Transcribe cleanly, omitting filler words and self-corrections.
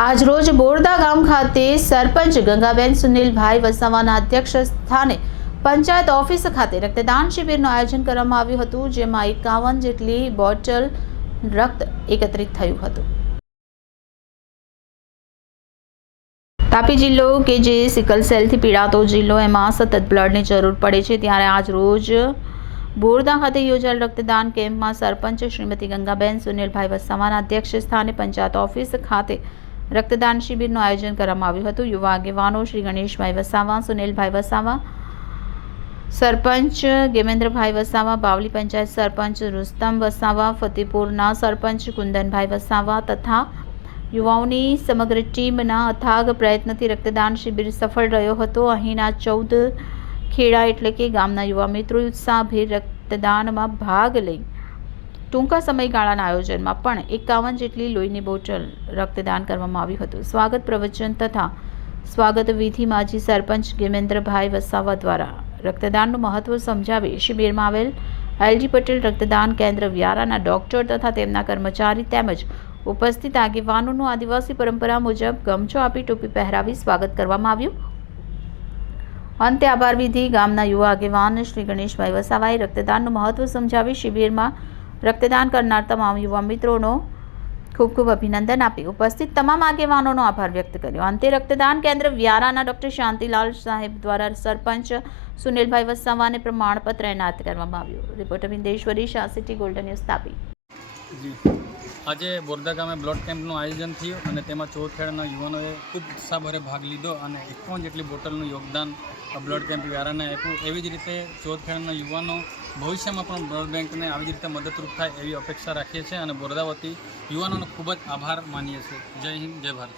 આજરોજ બોરદા ગામ ખાતે સરપંચ ગંગાબેન સુનિલભાઈ વસાવાના અધ્યક્ષ સ્થાને પંચાયત ઓફિસ ખાતે રક્તદાન શિબિરનું આયોજન કરવામાં આવ્યું હતું, જેમાં 51 જેટલી બોટલ રક્ત એકત્રિત થયું હતું। તાપી જિલ્લો કે જે સિકલ સેલથી પીડાતો જિલ્લો, એમાં સતત બ્લડની જરૂર પડે છે, ત્યારે આજ રોજ બોરદા ખાતે યોજાયેલ રક્તદાન કેમ્પમાં સરપંચ શ્રીમતી ગંગાબેન સુનિલભાઈ વસાવાના અધ્યક્ષ સ્થાને પંચાયત ઓફિસ ખાતે રક્તદાન શિબિરનું આયોજન કરવામાં આવ્યું હતું। યુવા આગેવાનો શ્રી ગણેશભાઈ વસાવા, સુનિલભાઈ વસાવા, સરપંચ ગેમેન્દ્રભાઈ વસાવા, બાવલી પંચાયત સરપંચ રુસ્તમ વસાવા, ફતેપુરના સરપંચ કુંદનભાઈ વસાવા તથા યુવાઓની સમગ્ર ટીમના અથાગ પ્રયત્નથી રક્તદાન શિબિર સફળ રહ્યો હતો। અહીંના 14 ખેડા એટલે કે ગામના યુવા મિત્રોએ ઉત્સાહભેર રક્તદાનમાં ભાગ લઈ ટૂંકા સમયગાળાના આયોજનમાં પણ 51 જેટલી લોહીની બોટલ રક્તદાન કરવામાં આવ્યું હતું। સ્વાગત પ્રવચન તથા સ્વાગત વિધિ માજી સરપંચ ગેમેન્દ્રભાઈ વસાવા દ્વારા રક્તદાનનું મહત્વ સમજાવી શિબિરમાં આવેલ એલજી પટેલ રક્તદાન કેન્દ્ર વ્યારાના ડોક્ટર તથા તેમના કર્મચારી તેમજ ઉપસ્થિત આગેવાનોનું આદિવાસી પરંપરા મુજબ ગમછો આપી ટોપી પહેરાવી સ્વાગત કરવામાં આવ્યું। અંતે આભાર વિધિ ગામના યુવા આગેવાન શ્રી ગણેશભાઈ વસાવાએ રક્તદાનનું મહત્વ સમજાવી શિબિરમાં રક્તદાન કરનાર તમામ યુવા મિત્રોનો ખૂબ ખૂબ અભિનંદન આપી ઉપસ્થિત તમામ આગેવાનોનો આભાર વ્યક્ત કર્યો। અંતે રક્તદાન કેન્દ્ર વ્યારાના ડોક્ટર શાંતિલાલ સાહેબ દ્વારા સરપંચ સુનિલભાઈ વસાવાને પ્રમાણપત્ર એનાયત કરવામાં આવ્યું। Reporter Vindeshwari, Shah city, golden news, Tapi. આજે બોરદા ગામે બ્લડ કેમ્પનું આયોજન થયું અને તેમાં 14 ખેડાના યુવાનોએ ખૂબ ઉત્સાહભરે ભાગ લીધો અને 51 જેટલી બોટલનું યોગદાન બ્લડ કેમ્પ વ્યારાને આપ્યું। એવી જ રીતે 14 ખેડાના યુવાનો ભવિષ્યમાં પણ બ્લડ બેંકને આવી જ રીતે મદદરૂપ થાય એવી અપેક્ષા રાખીએ છીએ અને બોરદા વતી યુવાનોનો ખૂબ જ આભાર માનીએ છીએ। જય હિન્દ, જય ભારત।